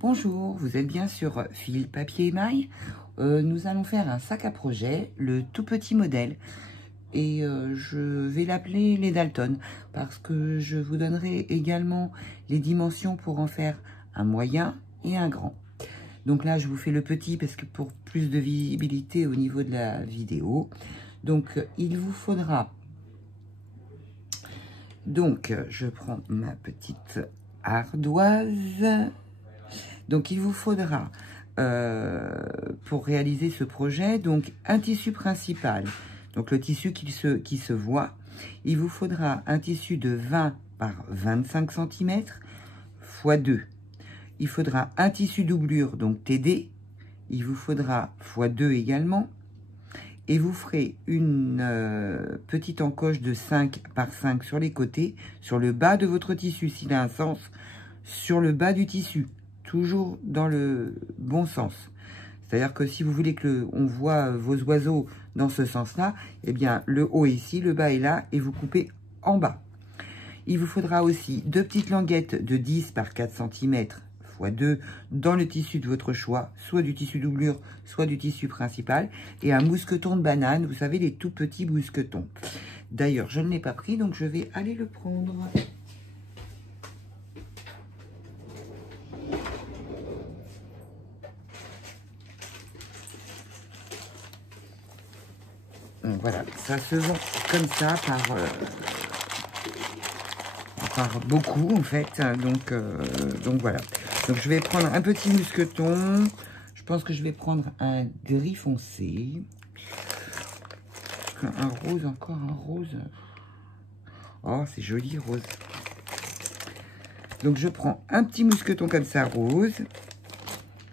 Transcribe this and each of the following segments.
Bonjour, vous êtes bien sur Fil, Papier, Émail. Nous allons faire un sac à projet, le tout petit modèle. Et je vais l'appeler les Dalton parce que je vous donnerai également les dimensions pour en faire un moyen et un grand. Donc là, je vous fais le petit parce que pour plus de visibilité au niveau de la vidéo. Donc, il vous faudra... Donc, je prends ma petite ardoise. Donc, il vous faudra, pour réaliser ce projet, donc un tissu principal. Donc, le tissu qui se voit. Il vous faudra un tissu de 20 par 25 cm x 2. Il faudra un tissu doublure, donc TD. Il vous faudra x2 également. Et vous ferez une petite encoche de 5 par 5 sur les côtés, sur le bas de votre tissu, s'il a un sens, sur le bas du tissu, toujours dans le bon sens. C'est-à-dire que si vous voulez que on voit vos oiseaux dans ce sens-là, eh bien, le haut est ici, le bas est là, et vous coupez en bas. Il vous faudra aussi deux petites languettes de 10 par 4 cm x 2 dans le tissu de votre choix, soit du tissu doublure, soit du tissu principal, et un mousqueton de banane, vous savez, les tout petits mousquetons. D'ailleurs, je ne l'ai pas pris, donc je vais aller le prendre. Donc, voilà, ça se vend comme ça par beaucoup en fait, donc voilà. Donc je vais prendre un petit mousqueton, je pense que je vais prendre un gris foncé, un rose, encore un rose, oh c'est joli rose. Donc je prends un petit mousqueton comme ça rose,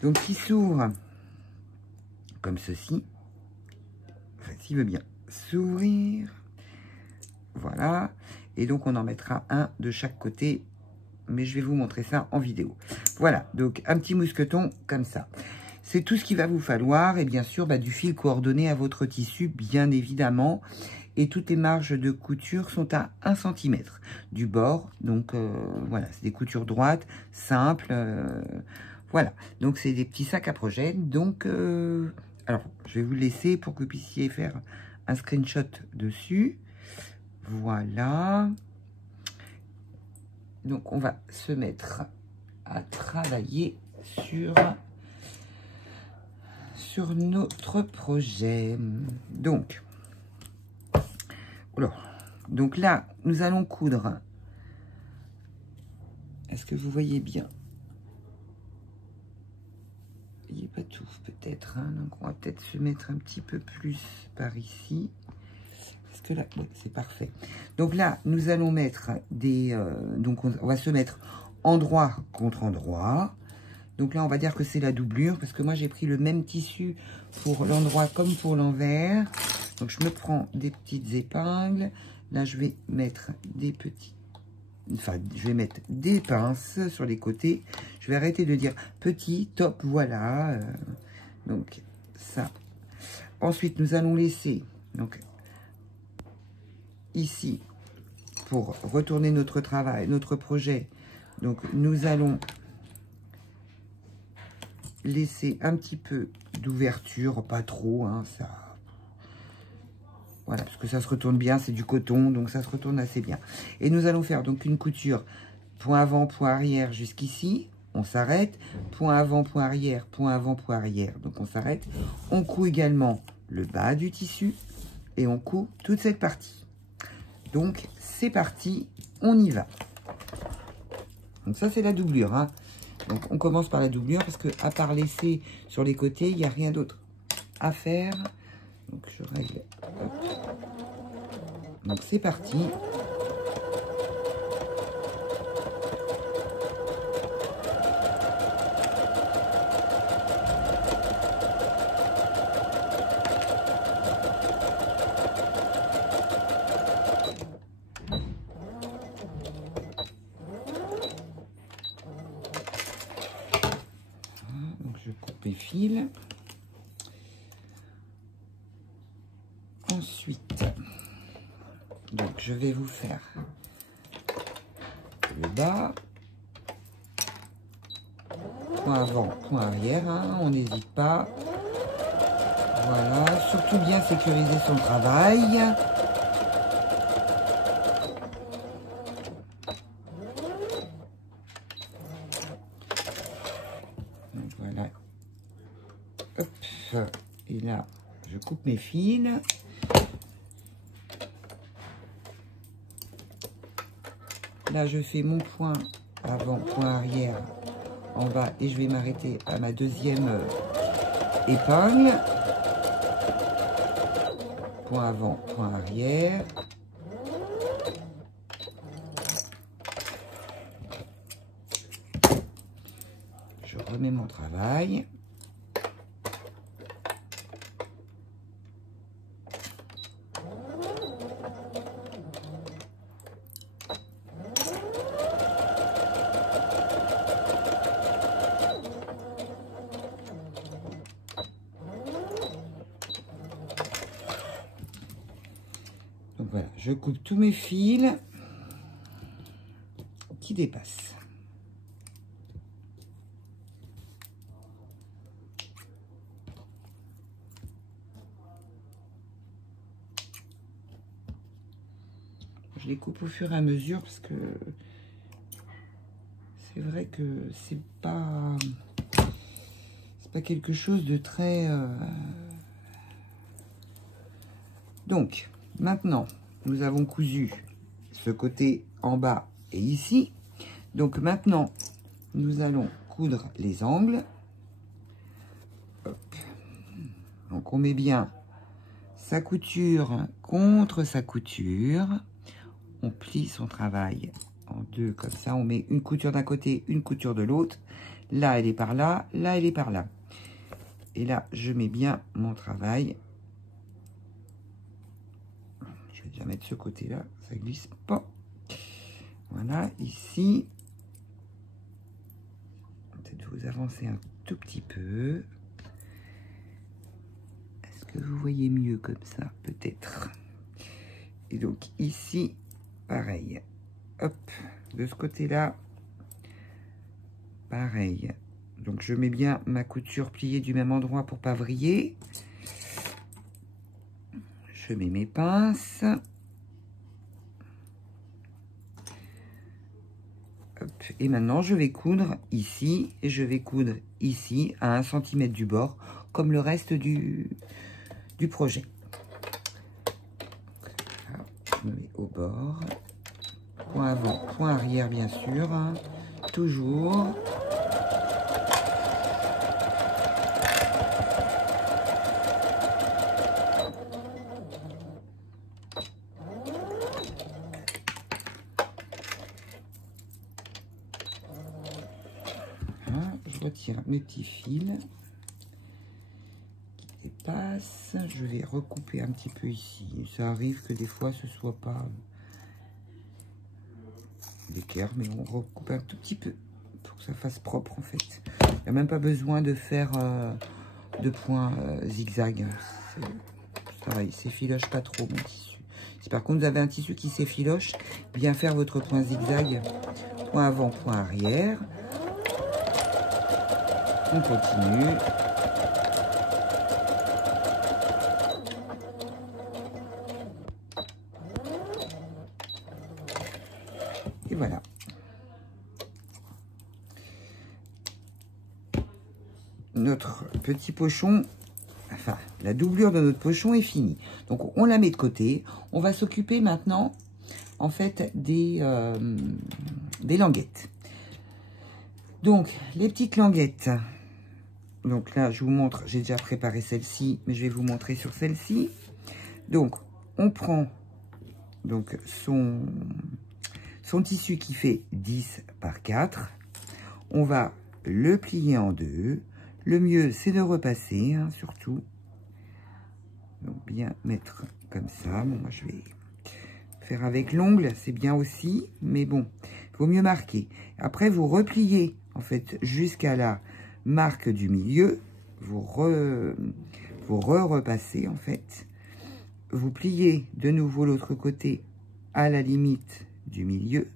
donc qui s'ouvre comme ceci, enfin s'il veut bien s'ouvrir, voilà. Et donc, on en mettra un de chaque côté, mais je vais vous montrer ça en vidéo. Voilà, donc un petit mousqueton comme ça. C'est tout ce qu'il va vous falloir, et bien sûr, du fil coordonné à votre tissu, bien évidemment. Et toutes les marges de couture sont à 1 cm du bord. Donc, voilà, c'est des coutures droites, simples. Voilà, donc c'est des petits sacs à projet. Donc, alors, je vais vous le laisser pour que vous puissiez faire un screenshot dessus. Voilà. Donc, on va se mettre à travailler sur notre projet. Donc, là, nous allons coudre. Est-ce que vous voyez bien? Il n'y a pas tout, peut-être. Hein, donc, on va peut-être se mettre un petit peu plus par ici. Parce que là, ouais, c'est parfait. Donc là, nous allons mettre des... donc, on va se mettre endroit contre endroit. Donc là, on va dire que c'est la doublure. Parce que moi, j'ai pris le même tissu pour l'endroit comme pour l'envers. Donc, je me prends des petites épingles. Là, je vais mettre des petits... Enfin, je vais mettre des pinces sur les côtés. Je vais arrêter de dire petit, top, voilà. Donc, ça. Ensuite, nous allons laisser... Donc, ici, pour retourner notre travail, notre projet, donc nous allons laisser un petit peu d'ouverture, pas trop, hein, ça, voilà, parce que ça se retourne bien, c'est du coton, donc ça se retourne assez bien. Et nous allons faire donc une couture point avant, point arrière jusqu'ici, on s'arrête, point avant, point arrière, point avant, point arrière, donc on s'arrête. On coud également le bas du tissu et on coud toute cette partie. Donc, c'est parti, on y va. Donc, ça, c'est la doublure. Hein. Donc, on commence par la doublure parce que, à part laisser sur les côtés, il n'y a rien d'autre à faire. Donc, je règle. Hop. Donc, c'est parti. Fil. Ensuite, donc je vais vous faire le bas, point avant, point arrière, hein, on n'hésite pas. Voilà, surtout bien sécuriser son travail. Donc voilà. Hop. Et là, je coupe mes fils. Là, je fais mon point avant, point arrière en bas et je vais m'arrêter à ma deuxième épingle. Point avant, point arrière. Je remets mon travail. Donc voilà, je coupe tous mes fils qui dépassent. Je les coupe au fur et à mesure parce que c'est vrai que c'est pas quelque chose de très... Donc, maintenant, nous avons cousu ce côté en bas et ici. Donc maintenant, nous allons coudre les angles. Hop. Donc on met bien sa couture contre sa couture. On plie son travail en deux comme ça. On met une couture d'un côté, une couture de l'autre. Là, elle est par là. Là, elle est par là. Et là, je mets bien mon travail. Je vais déjà mettre ce côté-là. Ça glisse pas. Voilà, ici. Peut-être vous avancer un tout petit peu. Est-ce que vous voyez mieux comme ça? Peut-être. Et donc ici, pareil. Hop, de ce côté-là, pareil. Donc je mets bien ma couture pliée du même endroit pour pas vriller. Je mets mes pinces. Hop. Et maintenant je vais coudre ici et je vais coudre ici à 1 cm du bord, comme le reste du projet. Alors, je me mets au bord. Point avant, point arrière bien sûr. Hein. Toujours. Je retire mes petits fils qui dépassent. Je vais recouper un petit peu ici. Ça arrive que des fois ce soit pas d'équerre, mais on recoupe un tout petit peu pour que ça fasse propre en fait. Il n'y a même pas besoin de faire de points zigzag. Ça va, il s'effiloche pas trop mon tissu. Si par contre vous avez un tissu qui s'effiloche, bien faire votre point zigzag. Point avant, point arrière. On continue. Et voilà. Notre petit pochon, enfin, la doublure de notre pochon est finie. Donc, on la met de côté. On va s'occuper maintenant, en fait, des languettes. Donc, les petites languettes. Donc là, je vous montre, j'ai déjà préparé celle-ci, mais je vais vous montrer sur celle-ci. Donc, on prend donc son tissu qui fait 10 par 4. On va le plier en deux. Le mieux, c'est de repasser, hein, surtout. Donc, bien mettre comme ça. Bon, moi, je vais faire avec l'ongle, c'est bien aussi, mais bon, il vaut mieux marquer. Après, vous repliez, en fait, jusqu'à la marque du milieu. Vous repassez, en fait. Vous pliez de nouveau l'autre côté à la limite du milieu.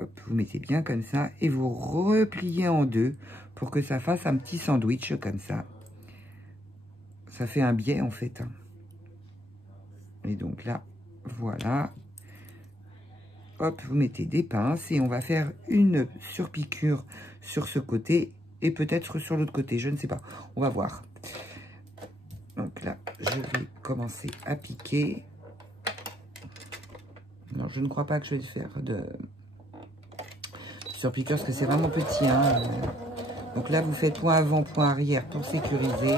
Hop, vous mettez bien comme ça et vous repliez en deux pour que ça fasse un petit sandwich comme ça. Ça fait un biais en fait. Et donc là, voilà. Hop, vous mettez des pinces et on va faire une surpiqûre sur ce côté et peut-être sur l'autre côté, je ne sais pas. On va voir. Donc là, je vais commencer à piquer. Non, je ne crois pas que je vais faire de surpiqûre parce que c'est vraiment petit. Hein. Donc là, vous faites point avant, point arrière pour sécuriser.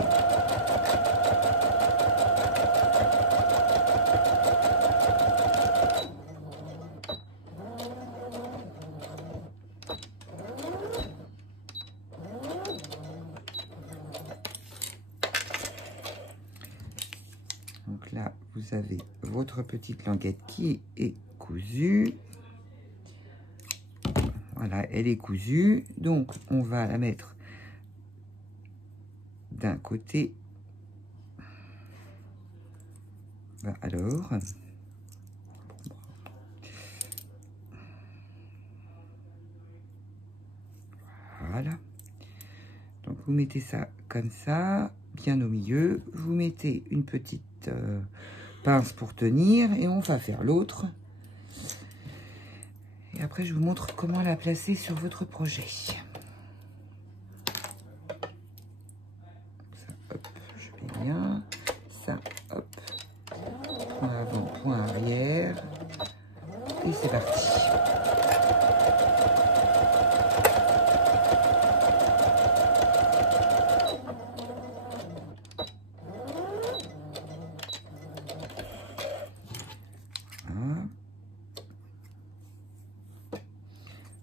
Donc là, vous avez votre petite languette qui est cousue. Voilà, elle est cousue. Donc, on va la mettre d'un côté. Alors, voilà. Donc, vous mettez ça comme ça, bien au milieu. Vous mettez une petite pince pour tenir et on va faire l'autre. Et après, je vous montre comment la placer sur votre projet. Ça, hop, je fais bien. Ça, hop. Point avant, point arrière. Et c'est parti. Voilà.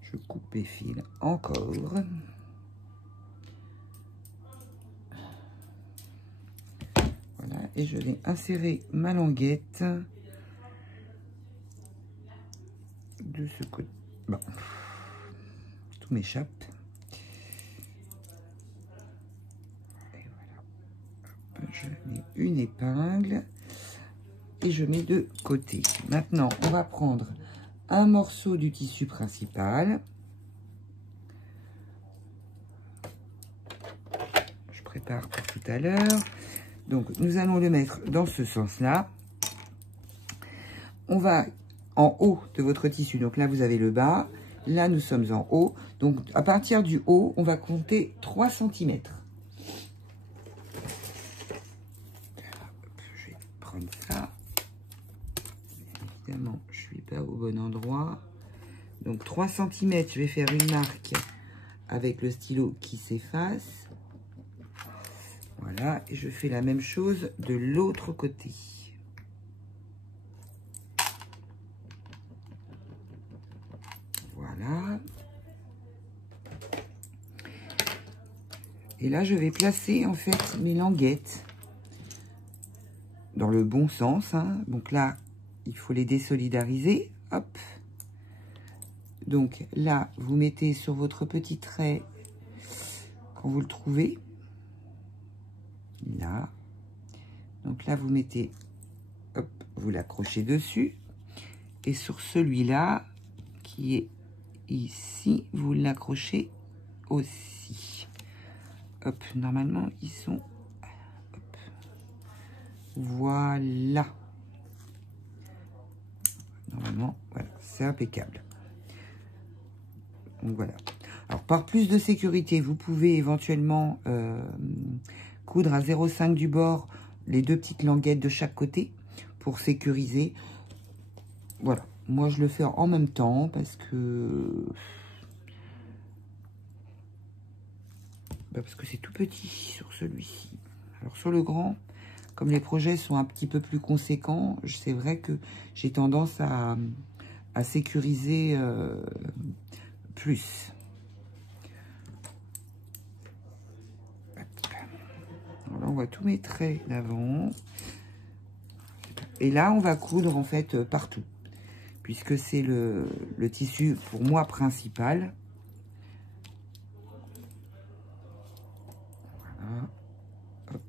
Je coupe les fils encore. Voilà, et je vais insérer ma languette de ce côté. Bon, tout m'échappe. Et voilà. Hop, je mets une épingle et je mets de côté. Maintenant, on va prendre un morceau du tissu principal. Je prépare pour tout à l'heure. Donc, nous allons le mettre dans ce sens-là. On va en haut de votre tissu. Donc là, vous avez le bas. Là, nous sommes en haut. Donc, à partir du haut, on va compter 3 cm. Je vais prendre ça. Évidemment, je suis pas au bon endroit. Donc, 3 cm, je vais faire une marque avec le stylo qui s'efface. Voilà, et je fais la même chose de l'autre côté. Voilà. Et là, je vais placer en fait mes languettes dans le bon sens. Hein. Donc là, il faut les désolidariser. Hop. Donc là, vous mettez sur votre petit trait quand vous le trouvez. Là. Donc là, vous mettez, hop, vous l'accrochez dessus. Et sur celui-là, qui est ici, vous l'accrochez aussi. Hop, normalement, ils sont... Hop. Voilà. Normalement, voilà, c'est impeccable. Donc voilà. Alors, par plus de sécurité, vous pouvez éventuellement coudre à 0,5 du bord les 2 petites languettes de chaque côté pour sécuriser. Voilà. Moi, je le fais en même temps parce que... parce que c'est tout petit sur celui-ci. Alors, sur le grand, comme les projets sont un petit peu plus conséquents, c'est vrai que j'ai tendance à sécuriser plus. Alors là, on voit tous mes traits d'avant. Et là, on va coudre en fait partout. Puisque c'est le tissu, pour moi, principal. Voilà. Hop.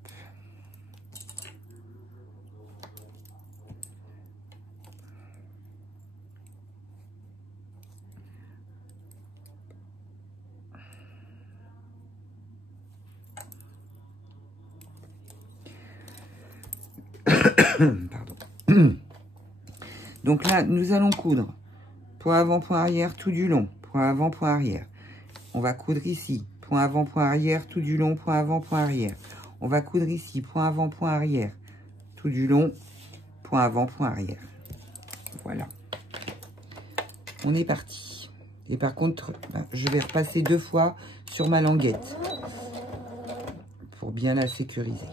Pardon. Donc là, nous allons coudre point avant, point arrière, tout du long. Point avant, point arrière. On va coudre ici. Point avant, point arrière, tout du long. Point avant, point arrière. On va coudre ici. Point avant, point arrière. Tout du long. Point avant, point arrière. Voilà. On est parti. Et par contre, je vais repasser 2 fois sur ma languette pour bien la sécuriser.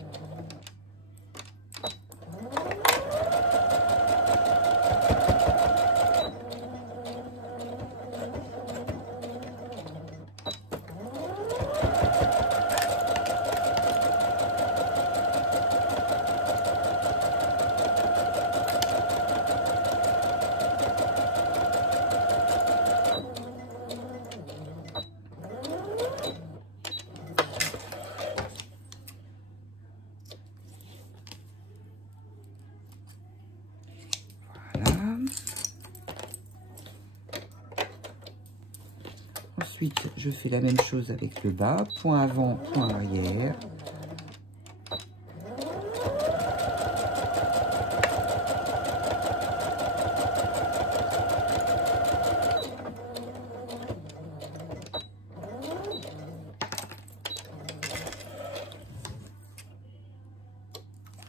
Ensuite, je fais la même chose avec le bas. Point avant, point arrière.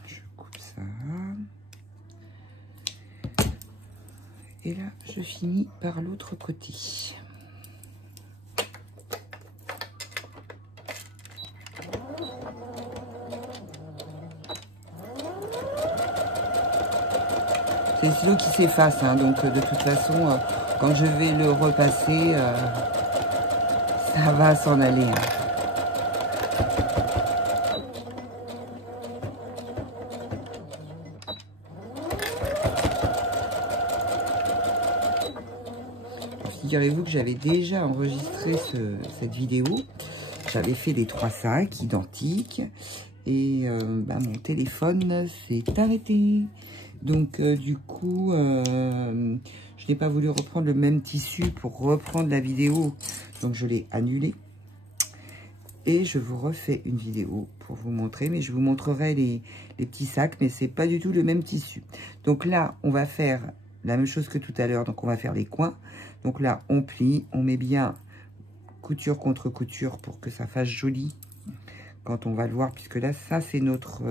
Je coupe ça. Et là, je finis par l'autre côté. C'est le stylo qui s'efface, hein, donc de toute façon, quand je vais le repasser, ça va s'en aller. Hein. Figurez-vous que j'avais déjà enregistré cette vidéo. J'avais fait les 3 sacs identiques et mon téléphone s'est arrêté. Donc, du coup, je n'ai pas voulu reprendre le même tissu pour reprendre la vidéo. Donc, je l'ai annulé. Et je vous refais une vidéo pour vous montrer. Mais je vous montrerai les petits sacs. Mais c'est pas du tout le même tissu. Donc là, on va faire la même chose que tout à l'heure. Donc, on va faire les coins. Donc là, on plie. On met bien couture contre couture pour que ça fasse joli. Quand on va le voir, puisque là, ça, c'est notre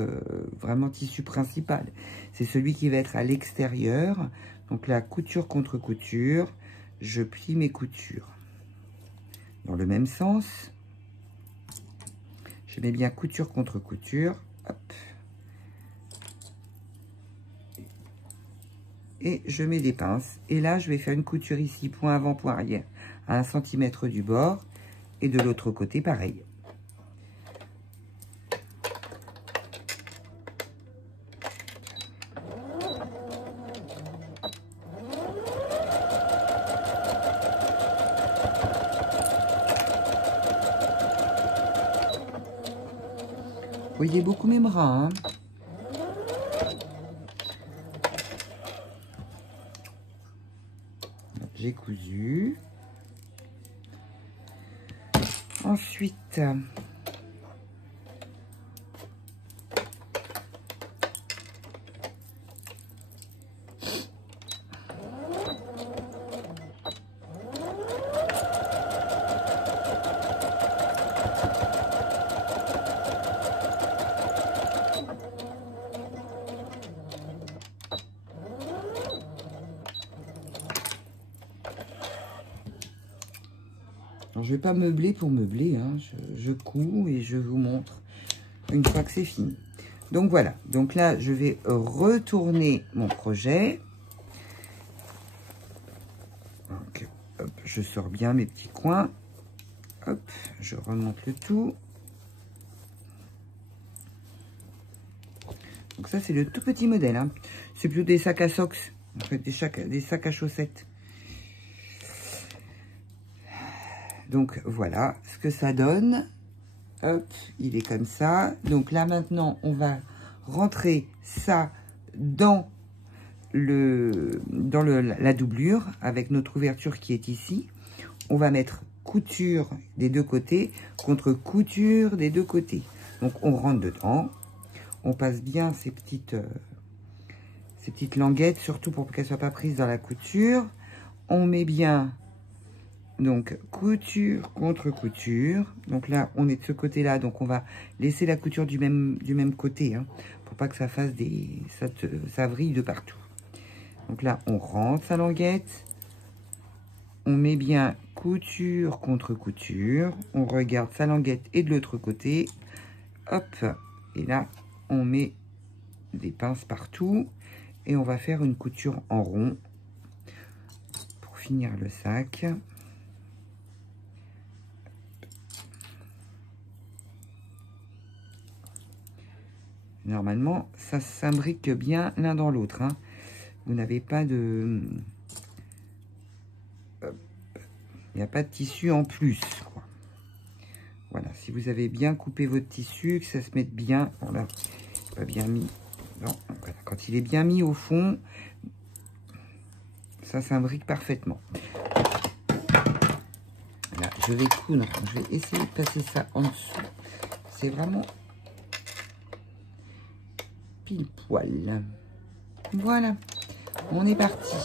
vraiment tissu principal. C'est celui qui va être à l'extérieur. Donc là, couture contre couture, je plie mes coutures. Dans le même sens, je mets bien couture contre couture. Hop. Et je mets des pinces. Et là, je vais faire une couture ici, point avant, point arrière, à 1 cm du bord. Et de l'autre côté, pareil. Vous voyez beaucoup mes bras, hein. J'ai cousu. Ensuite, je ne vais pas meubler pour meubler, hein. Je couds et je vous montre une fois que c'est fini. Donc voilà, donc là je vais retourner mon projet. Donc, hop, je sors bien mes petits coins. Hop, je remonte le tout. Donc ça c'est le tout petit modèle, hein. C'est plutôt des sacs à socks, en fait des sacs à chaussettes. Donc, voilà ce que ça donne. Hop, il est comme ça. Donc là, maintenant, on va rentrer ça dans la doublure avec notre ouverture qui est ici. On va mettre couture des 2 côtés contre couture des 2 côtés. Donc, on rentre dedans. On passe bien ces petites ces petites languettes, surtout pour qu'elles ne soient pas prises dans la couture. On met bien, donc, couture contre couture. Donc là, on est de ce côté-là, donc on va laisser la couture du même côté, hein, pour pas que ça fasse ça vrille de partout. Donc là, on rentre sa languette. On met bien couture contre couture. On regarde sa languette et de l'autre côté. Hop. Et là, on met des pinces partout. Et on va faire une couture en rond pour finir le sac. Normalement, ça s'imbrique bien l'un dans l'autre, hein. Vous n'avez pas de... Il n'y a pas de tissu en plus, quoi. Voilà, si vous avez bien coupé votre tissu, que ça se mette bien... Voilà, pas bien mis. Non, voilà. Quand il est bien mis au fond, ça s'imbrique parfaitement. Là, je vais coudre. Je vais essayer de passer ça en dessous. C'est vraiment pile poil. Voilà, on est parti.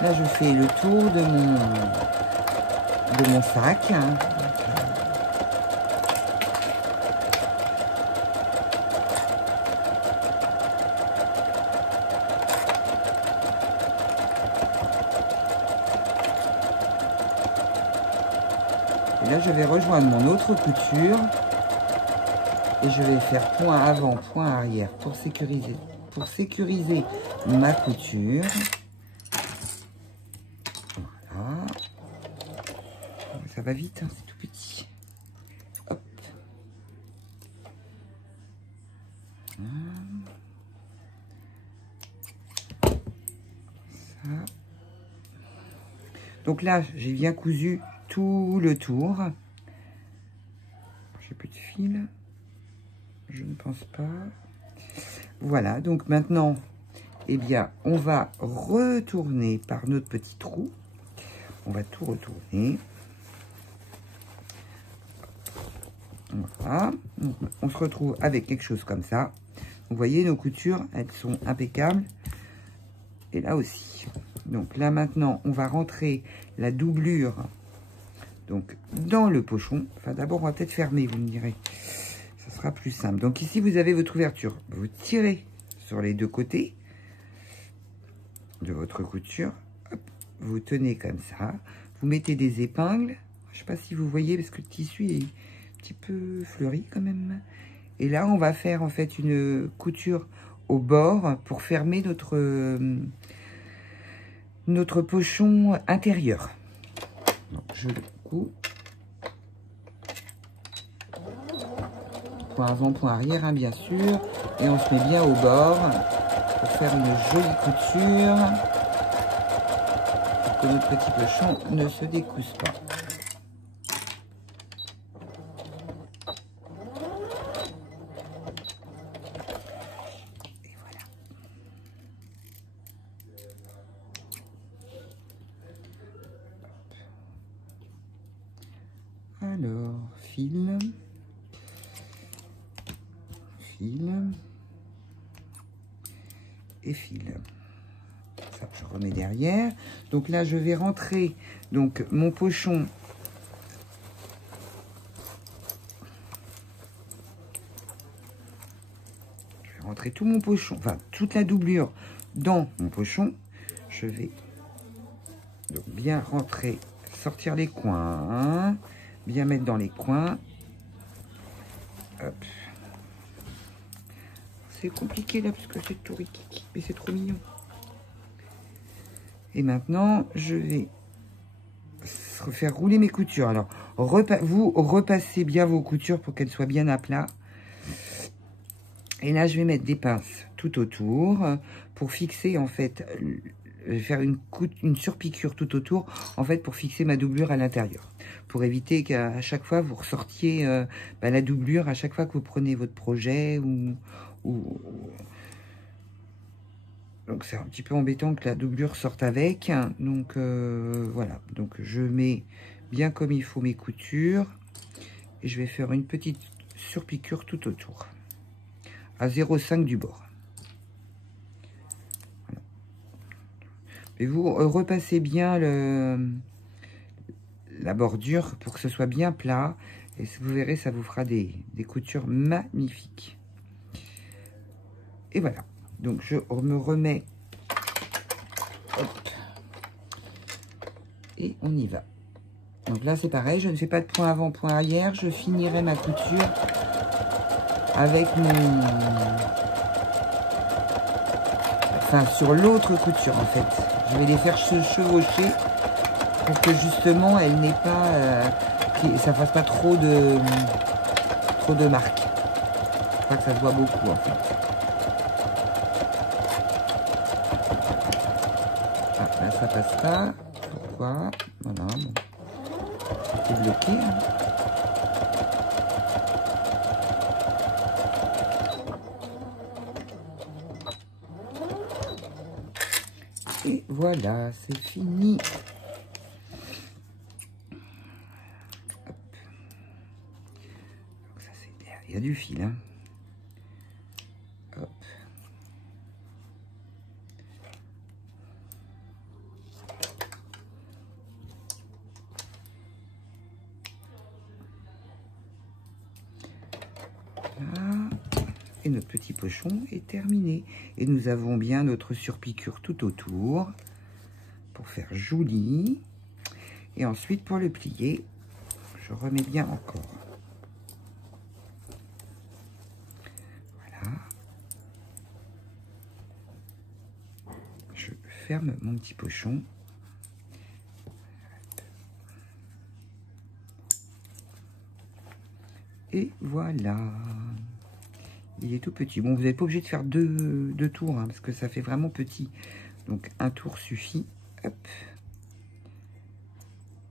Là, je fais le tour de mon sac, hein. Et là, je vais rejoindre mon autre couture et je vais faire point avant, point arrière pour sécuriser ma couture. Voilà. Ça va vite, hein, c'est tout petit. Hop. Ça. Donc là, j'ai bien cousu tout le tour. J'ai plus de fil. Je ne pense pas. Voilà, donc maintenant, eh bien, on va retourner par notre petit trou. On va tout retourner. Voilà. Donc, on se retrouve avec quelque chose comme ça. Vous voyez, nos coutures, elles sont impeccables. Et là aussi. Donc là, maintenant, on va rentrer la doublure donc dans le pochon. Enfin, d'abord, on va peut-être fermer, vous me direz. Ça sera plus simple. Donc ici, vous avez votre ouverture. Vous tirez sur les deux côtés de votre couture. Hop, vous tenez comme ça. Vous mettez des épingles. Je ne sais pas si vous voyez, parce que le tissu est un petit peu fleuri quand même. Et là, on va faire en fait une couture au bord pour fermer notre pochon intérieur. Donc, je le couds. Point avant, point arrière, hein, bien sûr. Et on se met bien au bord pour faire une jolie couture. Pour que notre petit pochon ne se décousse pas. Et voilà. Alors, fil. Et fil. Ça, je remets derrière. Donc là, je vais rentrer donc mon pochon. Je vais rentrer tout mon pochon, enfin toute la doublure dans mon pochon. Je vais donc bien rentrer, sortir les coins, hein, bien mettre dans les coins. Hop. C'est compliqué là parce que c'est tout rikiki, mais c'est trop mignon. Et maintenant, je vais faire rouler mes coutures. Alors, vous repassez bien vos coutures pour qu'elles soient bien à plat. Et là, je vais mettre des pinces tout autour pour fixer en fait, je vais faire une surpiqûre tout autour en fait pour fixer ma doublure à l'intérieur. Pour éviter qu'à chaque fois vous ressortiez la doublure à chaque fois que vous prenez votre projet donc c'est un petit peu embêtant que la doublure sorte avec. Donc voilà, donc je mets bien comme il faut mes coutures et je vais faire une petite surpiqûre tout autour. à 0,5 du bord. Voilà. Et vous repassez bien la bordure pour que ce soit bien plat. Et vous verrez, ça vous fera des coutures magnifiques. Et voilà. Donc, je me remets. Hop. Et on y va. Donc là, c'est pareil. Je ne fais pas de point avant, point arrière. Je finirai ma couture avec mon... Enfin, sur l'autre couture, en fait. Je vais les faire se chevaucher pour que, justement, elle n'ait pas... ça fasse pas trop de marques. Faut pas que ça se voit beaucoup, en fait. Ah, là, ça passe pas. Pourquoi? Voilà, bon. C'était bloqué. Hein. Et voilà, c'est fini. Hop. Ça, il y a du fil. Hein. Hop. Et notre petit pochon est terminé. Et nous avons bien notre surpiqûre tout autour pour faire joli. Et ensuite, pour le plier, je remets bien encore. Voilà. Je ferme mon petit pochon. Et voilà. Il est tout petit. Bon, vous n'êtes pas obligé de faire deux tours, hein, parce que ça fait vraiment petit. Donc, un tour suffit. Hop.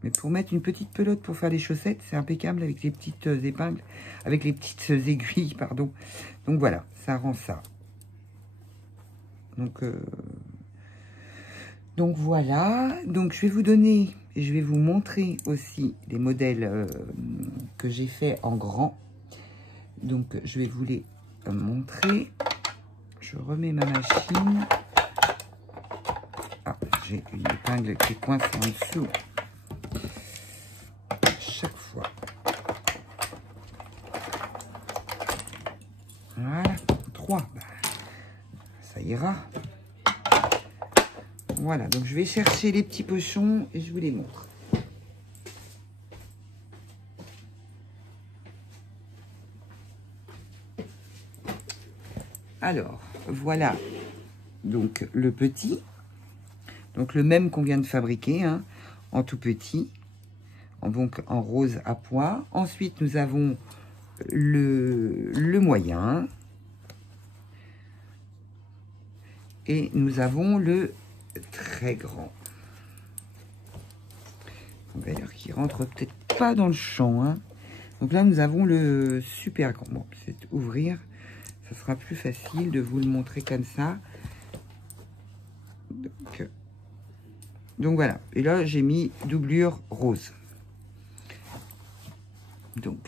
Mais pour mettre une petite pelote pour faire les chaussettes, c'est impeccable avec les petites épingles, avec les petites aiguilles, pardon. Donc, voilà, ça rend ça. Donc voilà. Donc, je vais vous donner, et je vais vous montrer aussi les modèles que j'ai fait en grand. Donc, je vais vous les montrer. Je remets ma machine. Ah, j'ai une épingle qui est coincée en dessous. Chaque fois. Voilà. 3. Ça ira. Voilà. Donc, je vais chercher les petits pochons et je vous les montre. Alors, voilà, donc le petit, donc le même qu'on vient de fabriquer, hein, en tout petit, donc en rose à pois. Ensuite, nous avons le moyen et nous avons le très grand. D'ailleurs, qui rentre peut-être pas dans le champ. Hein. Donc là, nous avons le super grand. Bon, c'est ouvrir. Ça sera plus facile de vous le montrer comme ça. Donc voilà. Et là, j'ai mis doublure rose. Donc,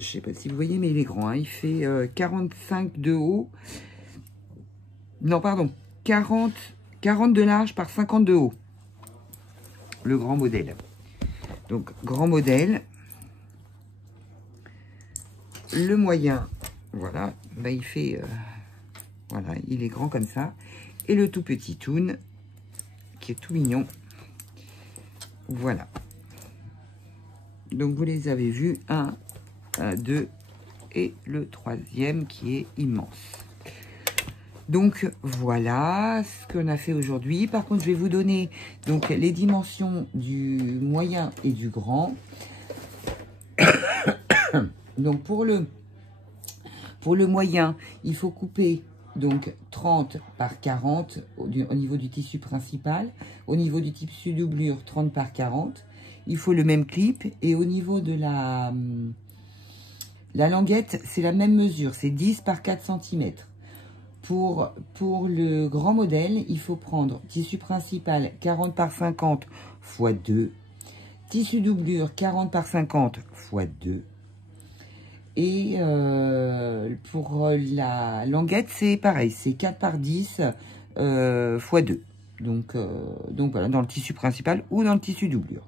je sais pas si vous voyez, mais il est grand. Hein. Il fait 45 de haut. Non, pardon. 40 de large par 50 de haut. Le grand modèle. Donc, grand modèle. Le moyen, voilà, bah, il fait, voilà, il est grand comme ça. Et le tout petit toon, qui est tout mignon. Voilà. Donc, vous les avez vus, 1, 2, et le troisième qui est immense. Donc, voilà ce qu'on a fait aujourd'hui. Par contre, je vais vous donner donc les dimensions du moyen et du grand. Donc, pour le moyen, il faut couper donc 30 par 40 au niveau du tissu principal. Au niveau du tissu doublure, 30 par 40. Il faut le même clip. Et au niveau de la languette, c'est la même mesure. C'est 10 par 4 cm. Pour le grand modèle, il faut prendre tissu principal 40 par 50 x 2. Tissu doublure 40 par 50 x 2. Et pour la languette, c'est pareil, c'est 4 par 10 x 2. Donc voilà, dans le tissu principal ou dans le tissu doublure.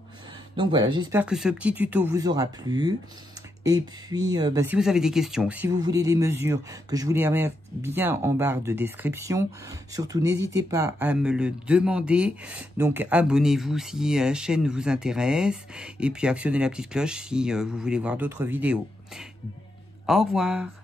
Donc voilà, j'espère que ce petit tuto vous aura plu. Et puis, si vous avez des questions, si vous voulez les mesures, que je vous les remette bien en barre de description, surtout n'hésitez pas à me le demander. Donc, abonnez-vous si la chaîne vous intéresse. Et puis, actionnez la petite cloche si vous voulez voir d'autres vidéos. Au revoir!